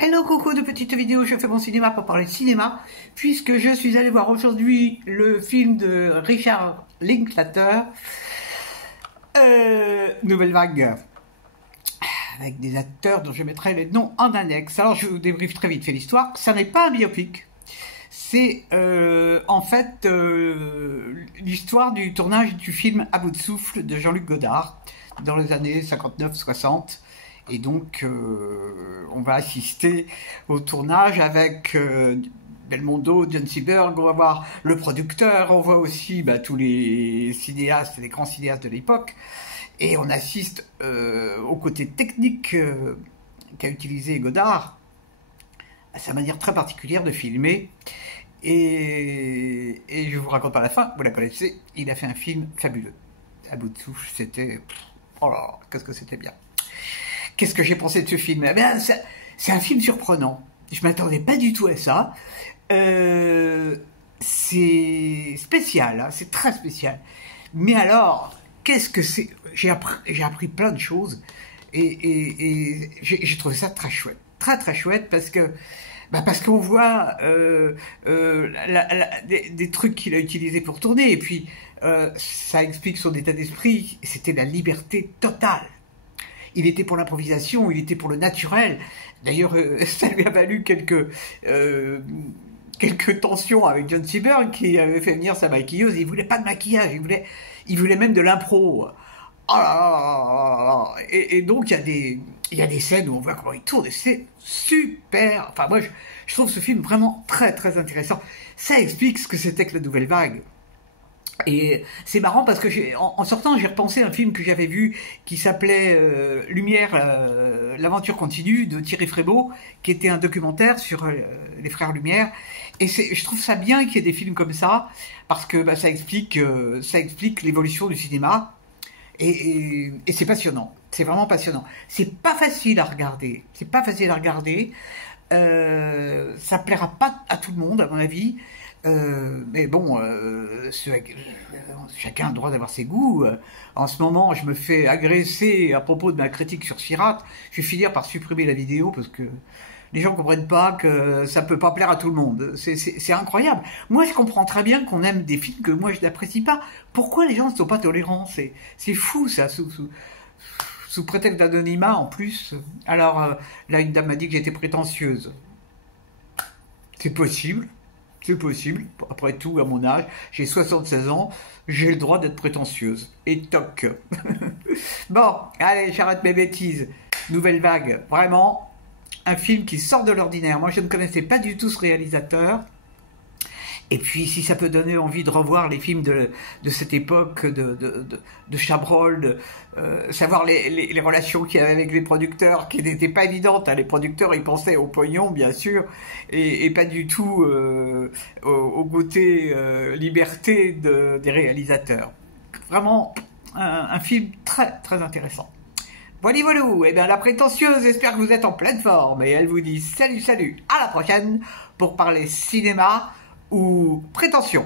Hello coucou de petites vidéos, je fais mon cinéma pour parler de cinéma, puisque je suis allé voir aujourd'hui le film de Richard Linklater, Nouvelle Vague, avec des acteurs dont je mettrai les noms en annexe. Alors je vous débriefe très vite fait l'histoire. Ça n'est pas un biopic, c'est en fait l'histoire du tournage du film À bout de souffle de Jean-Luc Godard, dans les années 59-60. Et donc, on va assister au tournage avec Belmondo, John Seberg, on va voir le producteur, on voit aussi tous les cinéastes, les grands cinéastes de l'époque, et on assiste au côté technique qu'a utilisé Godard, à sa manière très particulière de filmer. Et je vous raconte pas la fin, vous la connaissez, il a fait un film fabuleux. À bout de souffle, c'était... Oh là là, qu'est-ce que c'était bien. Qu'est-ce que j'ai pensé de ce film? Eh bien, c'est un film surprenant. Je m'attendais pas du tout à ça. C'est spécial, hein, c'est très spécial. Mais alors, qu'est-ce que c'est? J'ai appris plein de choses et j'ai trouvé ça très chouette. Très chouette parce qu'on voit des trucs qu'il a utilisés pour tourner, et puis ça explique son état d'esprit. C'était la liberté totale. Il était pour l'improvisation, il était pour le naturel. D'ailleurs, ça lui a valu quelques tensions avec John Seberg, qui avait fait venir sa maquilleuse. Il voulait pas de maquillage, il voulait même de l'impro. Oh là là là là. Et donc il y a des scènes où on voit comment il tourne, et c'est super. Enfin moi je trouve ce film vraiment très intéressant. Ça explique ce que c'était que la Nouvelle Vague. Et c'est marrant parce que en sortant, j'ai repensé à un film que j'avais vu qui s'appelait Lumière, l'aventure continue de Thierry Frémaux, qui était un documentaire sur les frères Lumière. Et je trouve ça bien qu'il y ait des films comme ça, parce que ça explique l'évolution du cinéma. Et c'est passionnant. C'est vraiment passionnant. C'est pas facile à regarder. C'est pas facile à regarder. Ça plaira pas à tout le monde, à mon avis. Mais bon, chacun a le droit d'avoir ses goûts. En ce moment, je me fais agresser à propos de ma critique sur Sirat. Je vais finir par supprimer la vidéo parce que les gens comprennent pas que ça peut pas plaire à tout le monde. C'est incroyable. Moi, je comprends très bien qu'on aime des films que moi je n'apprécie pas. Pourquoi les gens ne sont pas tolérants? C'est fou ça, sous prétexte d'anonymat en plus. Alors là, une dame m'a dit que j'étais prétentieuse. C'est possible. C'est possible, après tout, à mon âge, j'ai 76 ans, j'ai le droit d'être prétentieuse. Et toc. Bon, allez, j'arrête mes bêtises. Nouvelle Vague, vraiment, un film qui sort de l'ordinaire. Moi, je ne connaissais pas du tout ce réalisateur. Et puis, si ça peut donner envie de revoir les films de cette époque, de Chabrol, savoir les relations qu'il y avait avec les producteurs, qui n'étaient pas évidentes. Hein. Les producteurs, ils pensaient au pognon, bien sûr, et pas du tout au côté liberté des réalisateurs. Vraiment, un film très intéressant. Voilà, et bien la prétentieuse, j'espère que vous êtes en pleine forme, et elle vous dit salut, à la prochaine, pour parler cinéma ou prétention.